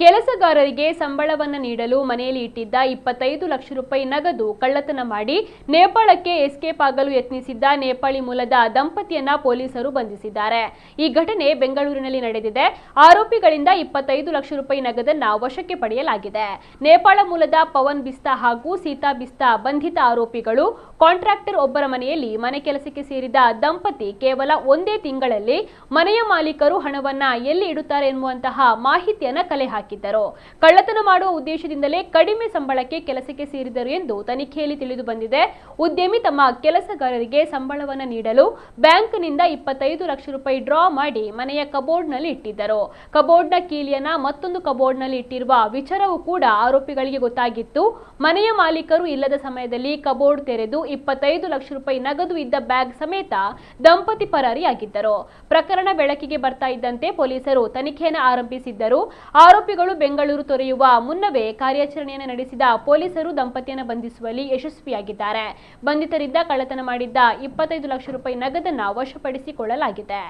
ಕೆಲಸಗಾರರಿಗೆ ಸಂಬಳವನ್ನು ನೀಡಲು ಮನೆಯಲ್ಲಿ ಇಟ್ಟಿದ್ದ 25 ಲಕ್ಷ ರೂಪಾಯಿ ನಗದು ಕಳ್ಳತನ ಮಾಡಿ ನೇಪಾಳಕ್ಕೆ ಎಸ್ಕೇಪ್ ಆಗಲು ಯತ್ನಿಸಿದ್ದ ನೇಪಾಳಿ ಮೂಲದ ದಂಪತಿಯನ್ನ ಪೊಲೀಸರು ಬಂಧಿಸಿದ್ದಾರೆ. ಈ ಘಟನೆ ಬೆಂಗಳೂರಿನಲ್ಲಿ ನಡೆದಿದೆ. ಆರೋಪಿಗಳಿಂದ 25 ಲಕ್ಷ ರೂಪಾಯಿ ನಗದನ್ನ ವಶಕ್ಕೆ ಪಡೆಯಲಾಗಿದೆ. ನೇಪಾಳ ಮೂಲದ ಪವನ್ ಬಿಸ್ತಾ ಹಾಗೂ ಸೀತಾ ಬಿಸ್ತಾ ಬಂಧಿತ ಆರೋಪಿಗಳು ಕಾಂಟ್ರಾಕ್ಟರ್ ಒಬ್ಬರ ಮನೆಯಲ್ಲಿ ಮನೆ ಕೆಲಸಕ್ಕೆ ಸೇರಿದ ದಂಪತಿ ಕೇವಲ ಒಂದೇ ತಿಂಗಳಲ್ಲಿ ಮನೆಯ ಮಾಲೀಕರು ಹಣವನ್ನ ಎಲ್ಲಿ ಇಡುತ್ತಾರೆ ಎನ್ನುವಂತಹ ಮಾಹಿತಿಯನ್ನ ಕಲೆ ಹಾಕಿದ್ದರು. ಕಳ್ಳತನ ಮಾಡುವ ಉದ್ದೇಶದಿಂದಲೇ ಕಡಿಮೆ ಸಂಬಳಕ್ಕೆ ಕೆಲಸಕ್ಕೆ ಸೇರಿದರು ಎಂದು ತನಿಖೆಯಲ್ಲಿ ತಿಳಿದು ಬಂದಿದೆ. ಉದ್ಯಮಿ ತಮ್ಮ ಕೆಲಸಗಾರರಿಗೆ ಸಂಬಳವನ್ನು ನೀಡಲು ಬ್ಯಾಂಕ್ನಿಂದ 25 ಲಕ್ಷ ರೂಪಾಯಿ ಡ್ರಾ ಮಾಡಿ ಮನೆಯ ಕಬೋರ್ಡ್ನಲ್ಲಿ ಇಟ್ಟಿದ್ದರು. ಕಬೋರ್ಡ್ನ ಕೀಲಿಯನ್ನ ಮತ್ತೊಂದು ಕಬೋರ್ಡ್ನಲ್ಲಿ ಇಟ್ಟಿರುವ ವಿಚಾರವೂ ಕೂಡ ಆರೋಪಿಗಳಿಗೆ ಗೊತ್ತಾಗಿತ್ತು. ಮನೆಯ ಮಾಲೀಕರು ಇಲ್ಲದ ಸಮಯದಲ್ಲಿ ಕಬೋರ್ಡ್ ತೆರೆದು 25 ಲಕ್ಷ ರೂಪಾಯಿ ನಗದು ಇದ್ದ ಬ್ಯಾಗ್ ಸಮೇತ ದಂಪತಿ ಪರಾರಿಯಾಗಿದ್ದರು. ಪ್ರಕರಣ ಬೆಳಕಿಗೆ ಬರ್ತಾ ಇದ್ದಂತೆ ಪೊಲೀಸರು ತನಿಖೆಯನ್ನು ಆರಂಭಿಸಿದ್ದರು. ಆರೋಪಿಗಳು ಬೆಂಗಳೂರು ತೊರೆಯುವ ಮುನ್ನವೇ ಕಾರ್ಯಾಚರಣೆಯನ್ನು ನಡೆಸಿದ ಪೊಲೀಸರು ದಂಪತಿಯನ್ನು ಬಂಧಿಸುವಲ್ಲಿ ಯಶಸ್ವಿಯಾಗಿದ್ದಾರೆ. ಬಂಧಿತರಿಂದ ಕಳ್ಳತನ ಮಾಡಿದ್ದ 25 ಲಕ್ಷ ರೂಪಾಯಿ ನಗದನ್ನು ವಶಪಡಿಸಿಕೊಳ್ಳಲಾಗಿದೆ.